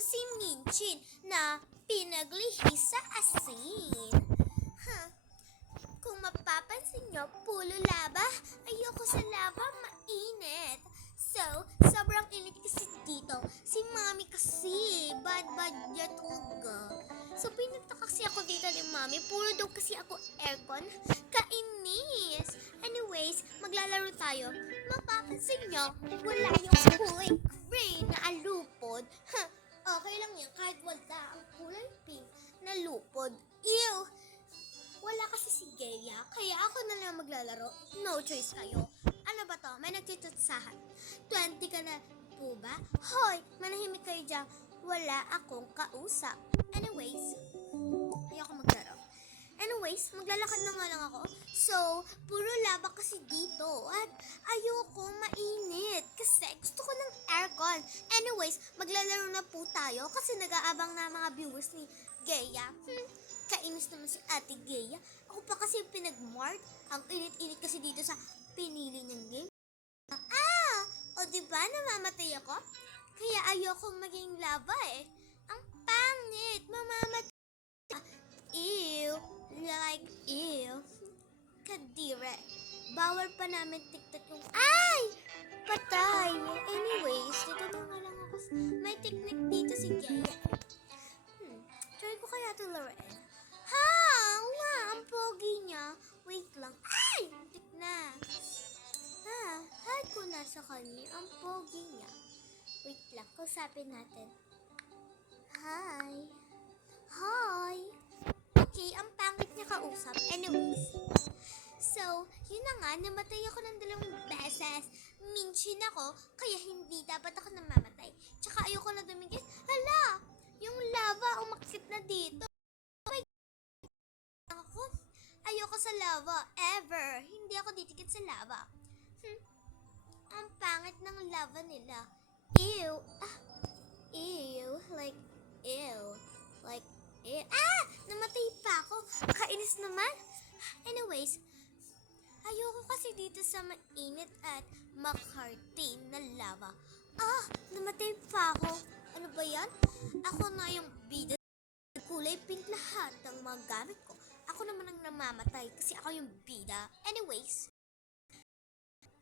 si Minchin na pinaglihis sa asin. Kung mapapansin nyo, pulo laba. Ayoko sa lava, mainit. So, sobrang init kasi dito. Si Mami kasi, bad niya talaga. So, pinunta kasi ako dito ni Mami. Puro daw kasi ako aircon. Kainis. Anyways, maglalaro tayo. Mapapansin nyo, wala yung kulay green na alupod. Okay lang yan kahit wala ang kulay pink na lupod. Ew! Wala kasi si Gea, kaya ako na lang maglalaro. No choice kayo. Ano ba to? May nagtitutsahan. 20 ka na po ba? Hoy! Manahimik kayo dyan. Wala akong kausap. Anyways, ayoko maglaro. Anyways, maglalakad na nga lang ako. So, puro laba kasi dito. At ayoko mainit. Kasi gusto ko ng aircon. Anyways, maglalaro na po tayo kasi nag-aabang na mga viewers ni Gea. Kainis naman si Ate Gea. Ako pa kasi pinag-mark. Ang init-init kasi dito sa pinili niyang game. O diba namamatay ako? Kaya ayoko maging lava eh. Ang pangit. Mamamatay. Ew. Like ew. Kadire. Bawal pa namin TikTok yung... Ay! Patay. Anyways, dito na nga lang ako. May technique dito si Gea. Try ko kaya ito laruin. Ang pogi niya. Wait lang. Ay! Tik na. Hide ko na sa kanya. Ang pogi niya. Wait lang. Kausapin natin. Hi. Okay, ang pangit niya kausap. Anyways. So, yun na nga. Namatay ako ng 2 beses. Minchin ako. Kaya hindi dapat ako namamatay. Tsaka ayoko na dumigis. Hala! Yung lava umakit na dito. Ayoko sa lava, ever. Hindi ako titikit sa lava. Ang pangit ng lava nila. Ew. Ew. Like, ew. Like, ew. Namatay pa ako. Kainis naman. Anyways, ayoko kasi dito sa mainit at makartin na lava. Namatay pa ako. Ano ba yan? Ako na yung bida. Kulay pink lahat ng mga gamit ko. Ako naman ang namamatay kasi ako yung bida. Anyways,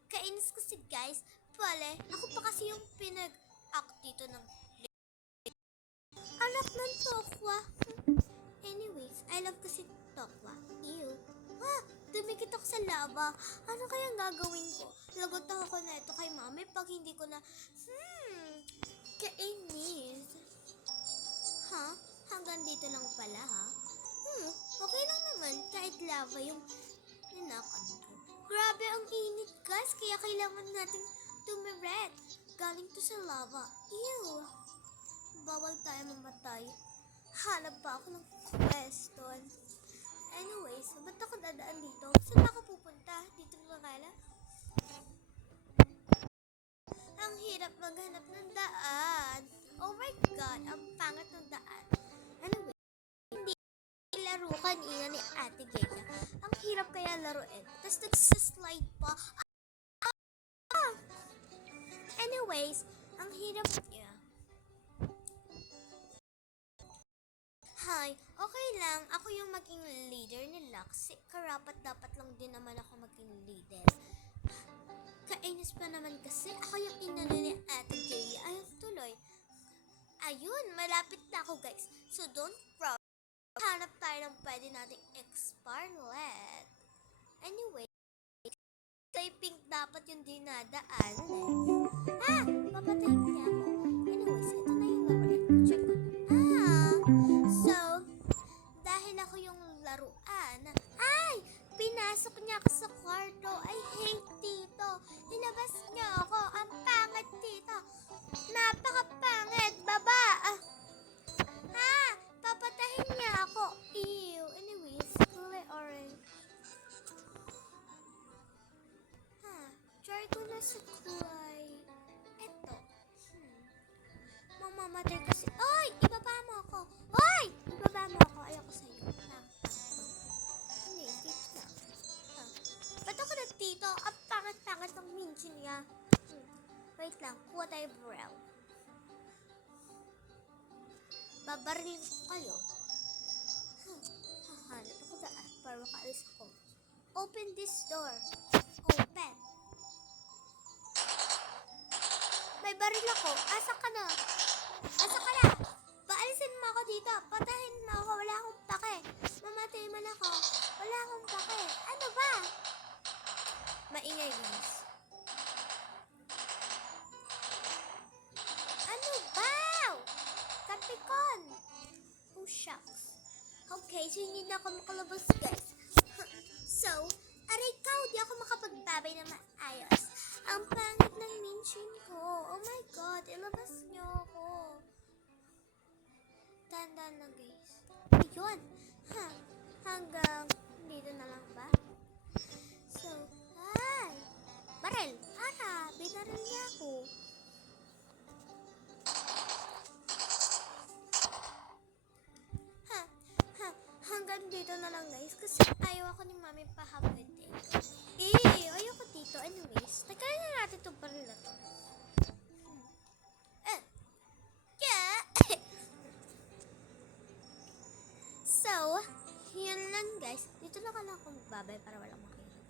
kainis ko si guys. Pale, ako pa kasi yung pinag-act dito ng anak ng Tokwa. Anyways, I love kasi Tokwa. Ew. Dumikit ako sa lava. Ano kayang gagawin ko? Lagot ako na ito kay Mami pag hindi ko na kainis. Hanggang dito lang pala okay lang naman kahit lava yung ninakan ko. Grabe ang init guys, kaya kailangan natin tumiret. Galing to sa lava. Ew. Bawal tayo mamatay. Hanap pa ako ng question. Anyways, ba't ako dadaan dito? Saan ako pupunta? Dito na kala? Ang hirap maghanap ng daan. Oh my God, ang pangit ng daan. Anyway, laro kanina ni Ate Gea. Ang hirap kaya laruin. Tapos nagsaslide pa. Anyways, ang hirap niya. Hi, okay lang. Ako yung maging leader nila kasi karapat dapat lang din naman ako maging leader. Kainis pa naman kasi ako yung inano ni Ate Gea. Ayun tuloy. Ayun, malapit na ako guys. So don't proud. Hanap tayo ng pwede nating exparlet. Anyway, kay pink dapat yung dinadaan. Papatayin niya ako. Anyways, ito na yung laruan ko. Check ko. So, dahil ako yung laruan, pinasok niya ako sa kwarto. I hate dito. Hinabas niya ako. Ang pangit dito. Napakapangit, baba. Papatahin niya ako. Ew. Anyways, kulay orange. Try ko na sa kulay. Eto. Mamamatay kasi. Oy! Ibaba mo ako. Oy! Ibaba mo ako. Ayoko sa'yo. Hindi, dito na. Ba't ako na dito? Ang pangit-pangit ng minchin niya. Wait lang. Kuha tayo brown. babarilin ko kayo. Hahanap ako daan para makaalis ako. Open this door. Open. May baril ako. Asa ka na? Asa ka na? Paalisin mo ako dito. Patahin mo ako. Wala akong pake. Mamatay man ako. Wala akong pake. Ano ba? Maingay, guys. Ano ba? Kapikon. Oh, shucks. Okay, so hindi na ako makalabas, guys. So, aray ka, di ako makapagbabay na maayos. Ang pangit ng minchin ko. Oh my God, ilabas niyo ako. Tandaan na, guys. Ayun. Hanggang dito na lang ba? So, ay. Baril. Binaril niya ako. Hanggang dito na lang, guys. Kasi ayaw ako ni mami pahawitin. Ayoko dito. Anyways, tagkain na natin itong baril na to. So, yun lang, guys. Dito na ka lang ako magbabay para walang makikita.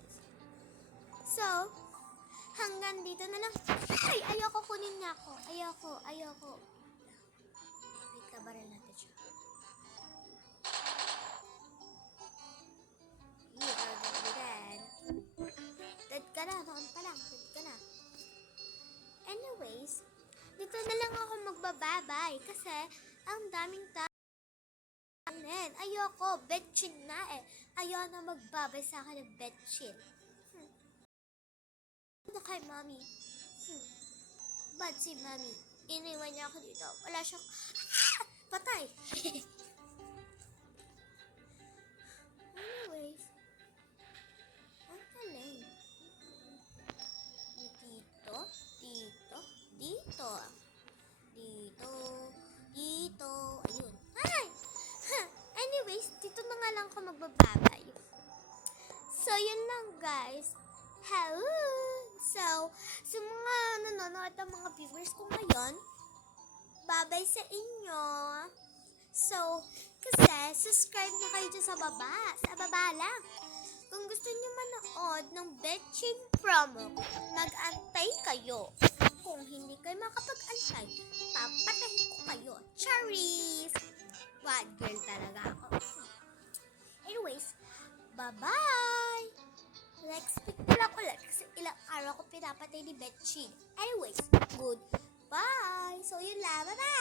So, hanggang dito na lang. Ay, ayoko kunin niya ako. Ayoko. Wait ka, baril natin siya. Dead ka na, noon pa lang. Dead ka na. Anyways, dito na lang ako magbababay kasi ang daming ayoko, betchin na eh. Ayaw na magbabay sa akin ng betchin. Ano kay mami? Bad si mami. Iniwan niya ako dito. Wala siyang... Patay! Anyways, ang galing. Dito. Ayun. Ay! Anyways, dito na nga lang ako magbababay. So, yun lang, guys. Hello! So, sa mga nanonood ng mga viewers ko ngayon, babay sa inyo. So, kasi, subscribe na kayo dyan sa baba. Sa baba lang. Kung gusto niyo manood ng betching promo, mag-antay kayo. Kung hindi kayo makapag-antay, papatahin ko kayo. Charis! Bad girl talaga ako. Anyways, bye-bye! Next week na lang ulit kasi ilang araw ko pinapatay ni Betchin. Anyways, goodbye! So yun lang, bye-bye!